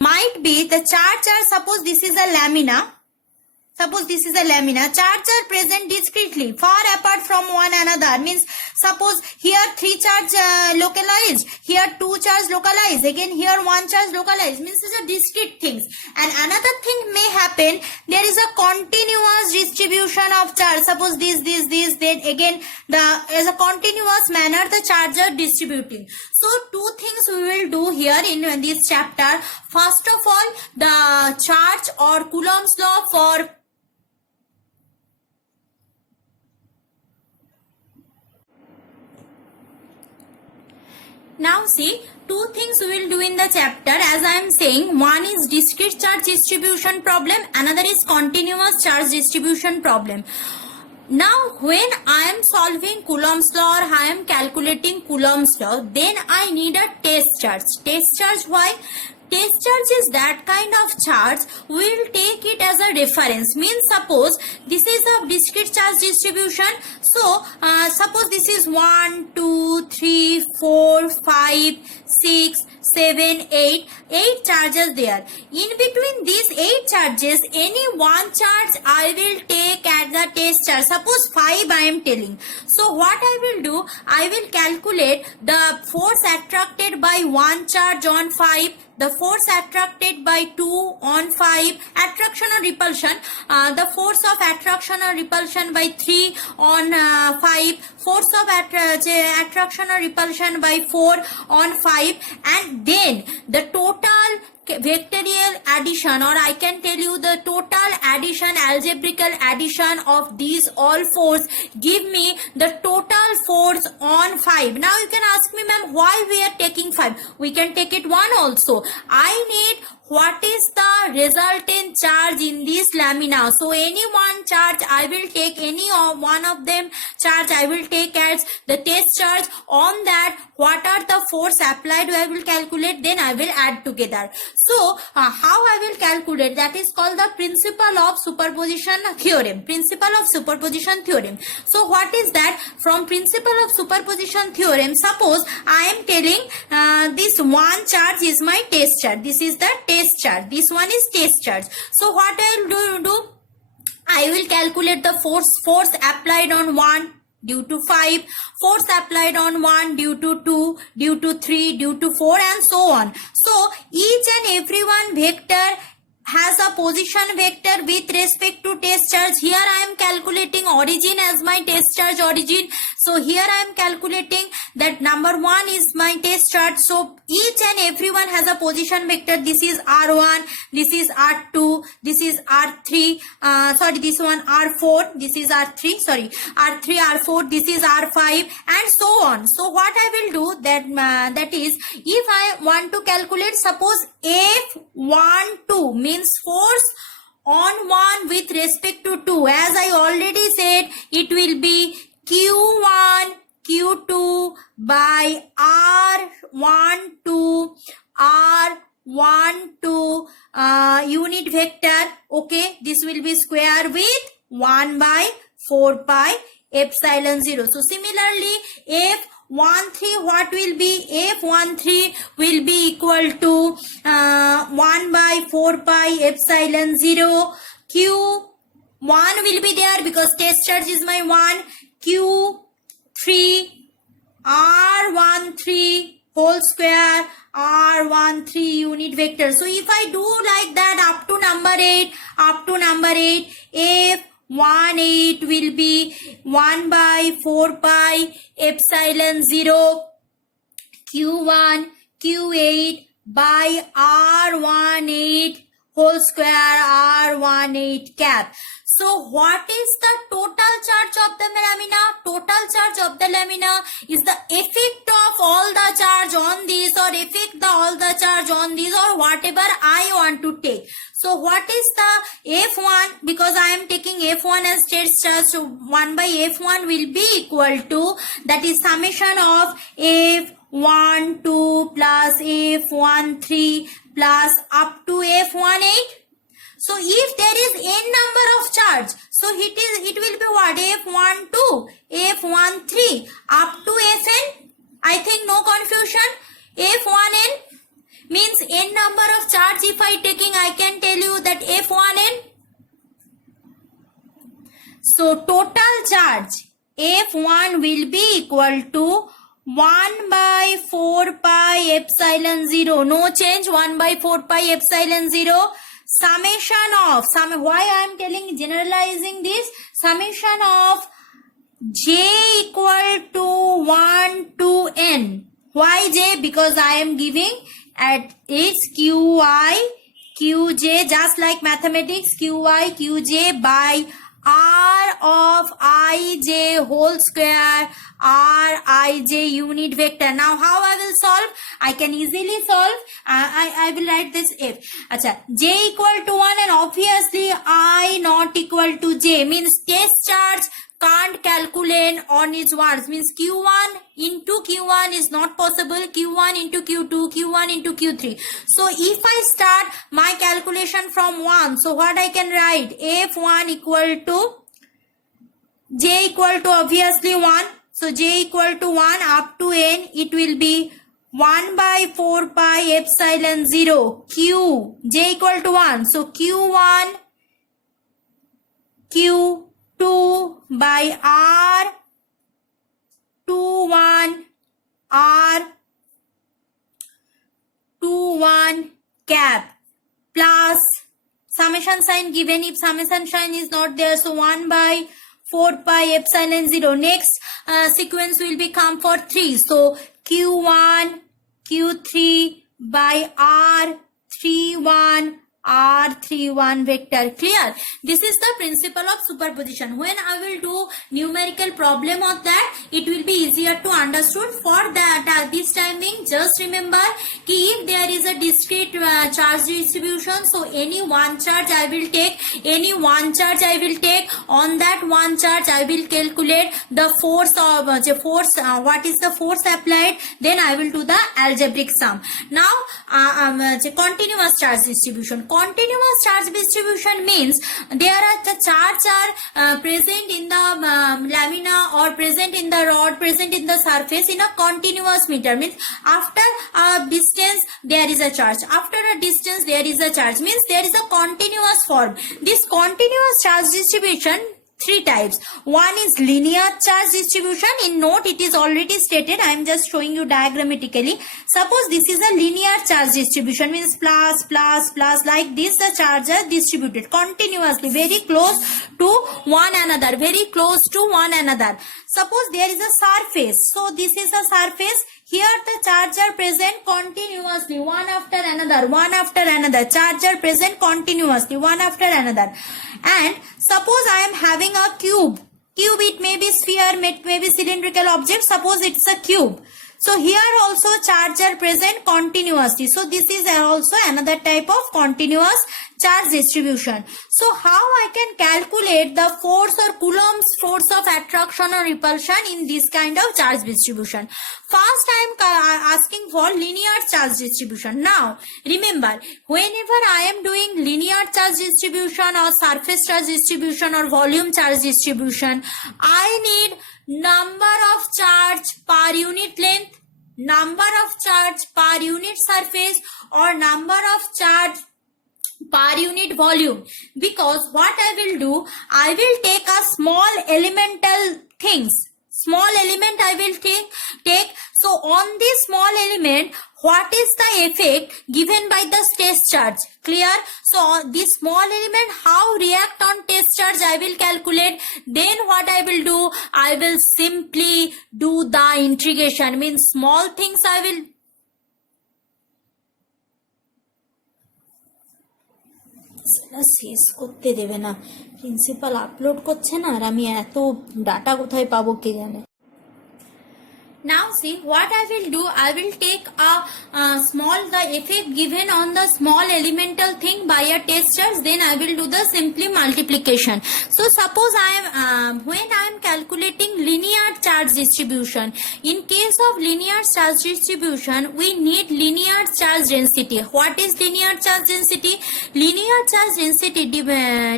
might be the charge are, suppose this is a lamina. Suppose this is a lamina. Charges are present discretely, far apart from one another. Means suppose here 3 charge localized, here 2 charge localized, again here 1 charge localized. Means these are discrete things. And another thing may happen, there is a continuous distribution of charge. Suppose this, then again as a continuous manner the charge are distributing. So 2 things we will do here in this chapter. First of all, the charge or Coulomb's law for now see, 2 things we will do in the chapter as I am saying. One is discrete charge distribution problem, another is continuous charge distribution problem. Now when I am solving Coulomb's law or I am calculating Coulomb's law, then I need a test charge. Test charge, why? Test charge is that kind of charge, we will take it as a reference. Means suppose this is a discrete charge distribution. So suppose this is 1, 2, 3, 4, 5, 6, 7, 8 charges there. In between these 8 charges, any one charge I will take as the test charge. Suppose 5 I am telling. So what I will do, I will calculate the force attracted by one charge on 5, the force attracted by 2 on 5, attraction or repulsion, the force of attraction or repulsion by 3 on 5, force of attraction or repulsion by 4 on 5, and then the total vectorial addition, or I can tell you the total addition, algebraical addition of these all force give me the total force on 5. Now you can ask me, ma'am, why we are taking 5? We can take it 1 also. I need what is the resultant charge in this lamina. So any one charge I will take, any one of them charge I will take as the test charge. On that, what are the force applied I will calculate, then I will add together. So how I will calculate, that is called the principle of superposition theorem. Principle of superposition theorem. So what is that? From principle of superposition theorem, suppose I am telling this one charge is my test charge. This is the test charge. This one is test charge. So what I will do? I will calculate the force applied on 1 due to 5, force applied on 1 due to 2, due to 3, due to 4, and so on. So each and every one vector has a position vector with respect to test charge. Here I am calculating origin as my test charge origin. So here I am calculating that number 1 is my test charge. So each and every one has a position vector. This is R1, this is R2, this is R3, this one R4, this is R3, R3, R4, this is R5, and so on. So what I will do, that is, if I want to calculate, suppose F12 means force on 1 with respect to 2. As I already said, it will be Q1, Q2 by R12, R12 unit vector. Okay, this will be square with 1 by 4 pi epsilon 0. So similarly, F13, what will be? F13 will be equal to 1 by 4 pi epsilon 0. Q1 will be there because test charge is my 1. Q3 R13 whole square R13 unit vector. So if I do like that up to number 8, F18 will be 1 by 4 pi epsilon 0 Q1 Q8 by R18 whole square R18 cap. So what is the total charge of the lamina? Total charge of the lamina is the effect of all the charge on this, or effect all the charge on this, or whatever I want to take. So what is the F1? Because I am taking F1 as test charge, so 1 by F1 will be equal to, that is summation of F12 plus F13 plus up to F18. So if there is n number of charge, so it will be what? F12, F13 up to Fn. I think no confusion. F1n means n number of charge if I taking, I can tell you that F1n. So total charge F1 will be equal to 1 by 4 pi epsilon 0. No change, 1 by 4 pi epsilon 0. Summation of, why I am telling, generalizing this, summation of j equal to 1 to n. Why j? Because I am giving at its qi, qj, just like mathematics, qi, qj by r of ij whole square, r ij unit vector. Now how I will solve? I can easily solve. I will write this if. Acha, j equal to 1 and obviously I not equal to j means test charge can't calculate on its words, means q1 into q1 is not possible, q1 into q2, q1 into q3. So if I start my calculation from 1, so what I can write? F1 equal to j equal to obviously 1. So j equal to 1 up to n, it will be 1 by 4 pi epsilon 0 q, j equal to 1. So q1, q2 by r, 2 1 r, 2 1 cap plus summation sign given. If summation sign is not there, so 1 by 4 pi epsilon 0. Next sequence will become for 3. So q1, q3 by r, 3 1 R3 1 vector. Clear? This is the principle of superposition. When I will do numerical problem of that, it will be easier to understood. For that, this timing, just remember ki if there is a discrete charge distribution, so any one charge I will take, on that one charge I will calculate the force of what is the force applied, then I will do the algebraic sum. Now continuous charge distribution. Continuous charge distribution means there are the charge are present in the lamina or present in the rod, present in the surface in a continuous meter, means after a distance there is a charge, after a distance there is a charge, means there is a continuous form. This continuous charge distribution, three types. One is linear charge distribution. In note it is already stated. I am just showing you diagrammatically. Suppose this is a linear charge distribution, means plus plus plus, like this the charges are distributed continuously, very close to one another, very close to one another. Suppose there is a surface, so this is a surface. Here the charge are present continuously, one after another, charge are present continuously, one after another. And suppose I am having a cube, it may be sphere, may be cylindrical object, suppose it's a cube. So here also charge are present continuously. So this is also another type of continuous charge distribution. So how I can calculate the force or Coulomb's force of attraction or repulsion in this kind of charge distribution? First I am asking for linear charge distribution. Now remember, whenever I am doing linear charge distribution or surface charge distribution or volume charge distribution, I need number of charge per unit length, number of charge per unit surface, or number of charge per unit volume. Because what I will do, I will take a small elemental things. Small element I will take. So on this small element, what is the effect given by the test charge? Clear? So on this small element, how react on test charge I will calculate. Then what I will do, I will simply do the integration. Means small things I will শেষ করতে দেবে না, principal upload করছে না আর আমি এত data কোথায় পাবো কে জানে। Now see what I will do, I will take a the effect given on the small elemental thing by a test charge, then I will do the simply multiplication. So suppose I am when I am calculating linear charge distribution, in case of linear charge distribution we need linear charge density. What is linear charge density? Linear charge density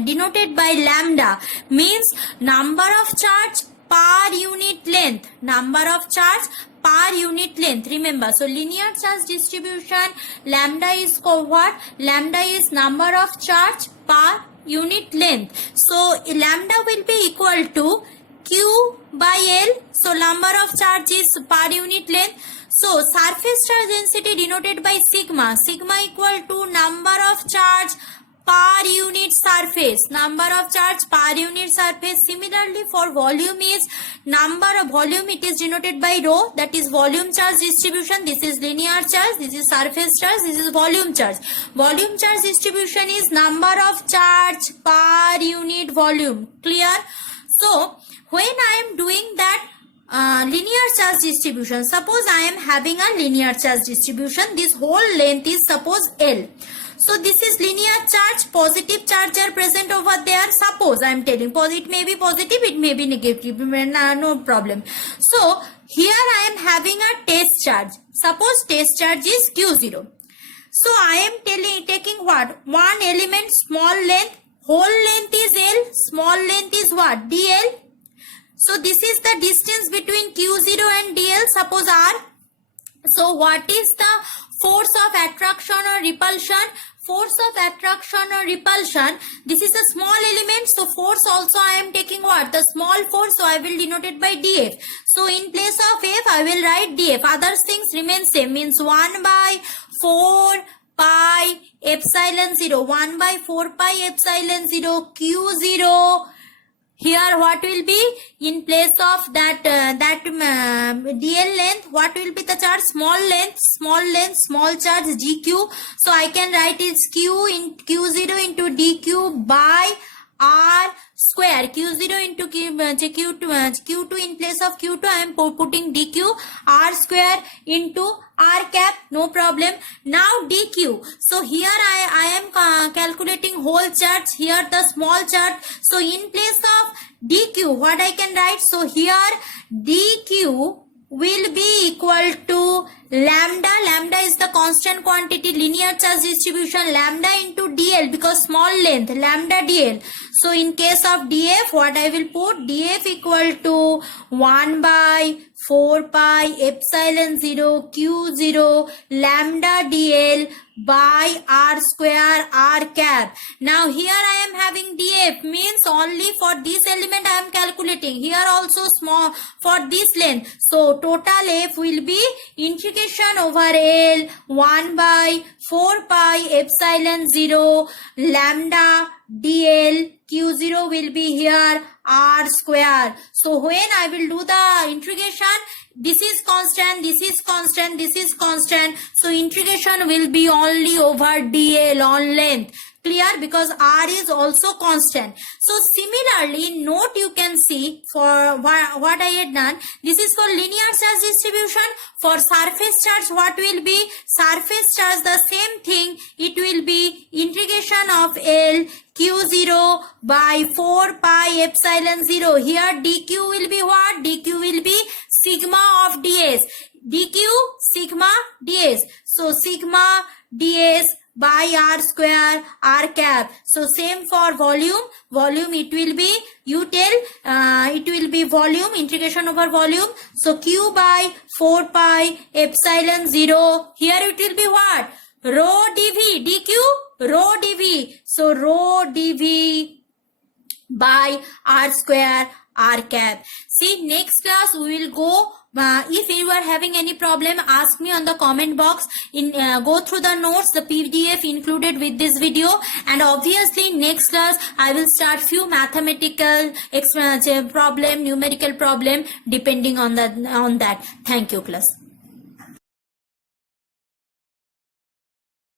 denoted by lambda means number of charge per unit length, number of charge per unit length. Remember, so linear charge distribution, lambda is what? Lambda is number of charge per unit length. So lambda will be equal to Q by L. So number of charge is per unit length. So surface charge density denoted by sigma. Sigma equal to number of charge per unit surface. Number of charge per unit surface. Similarly for volume is number of volume, it is denoted by rho, that is volume charge distribution. This is linear charge, this is surface charge, this is volume charge. Volume charge distribution is number of charge per unit volume. Clear? So when I am doing that linear charge distribution, suppose I am having a linear charge distribution, this whole length is suppose L. So this is linear charge, positive charge are present over there. Suppose I am telling, it may be positive, it may be negative, no problem. So here I am having a test charge. Suppose test charge is Q0. So I am taking what? One element, small length, whole length is L, small length is what? DL. So this is the distance between Q0 and DL, suppose R. So what is the force of attraction or repulsion? Force of attraction or repulsion, this is a small element, so force also I am taking what? The small force, so I will denote it by dF. So in place of F, I will write dF. Other things remain same, means 1 by 4 pi epsilon 0. 1 by 4 pi epsilon 0 Q0. Here what will be in place of that DL length, what will be the charge? Small length, small charge GQ. So I can write it Q in Q0 into DQ by R square. Q0 into Q2 in place of Q2 I am putting DQ R square into R cap, no problem. Now DQ. So here I am calculating whole charge, here the small charge. So in place of DQ, what I can write? So here DQ will be equal to lambda. Lambda is the constant quantity, linear charge distribution, lambda into DL, because small length, lambda DL. So in case of DF, what I will put? DF equal to 1 by 4 pi epsilon 0 Q0 lambda DL by R square R cap. Now here I am having DF, means only for this element I am calculating. Here also small for this length. So total F will be integration over L 1 by 4 pi epsilon 0 lambda DL Q0 will be here R square. So when I will do the integration, this is constant, this is constant, this is constant. So integration will be only over DL on length. Clear? Because R is also constant. So similarly, note you can see for what I had done. This is for linear charge distribution. For surface charge, what will be? Surface charge, the same thing. It will be integration of L Q0 by 4 pi epsilon 0. Here DQ will be what? DQ will be sigma of ds. DQ sigma ds. So sigma ds by R square R cap. So same for volume. Volume it will be, you tell, it will be volume, integration over volume. So Q by 4 pi epsilon 0. Here it will be what? Rho dV. DQ rho dV. So rho dV by R square R cap. See, next class we will go. If you are having any problem, ask me on the comment box. Go through the notes, the PDF included with this video, and obviously next class I will start few mathematical problem, numerical problem, depending on that. Thank you, class.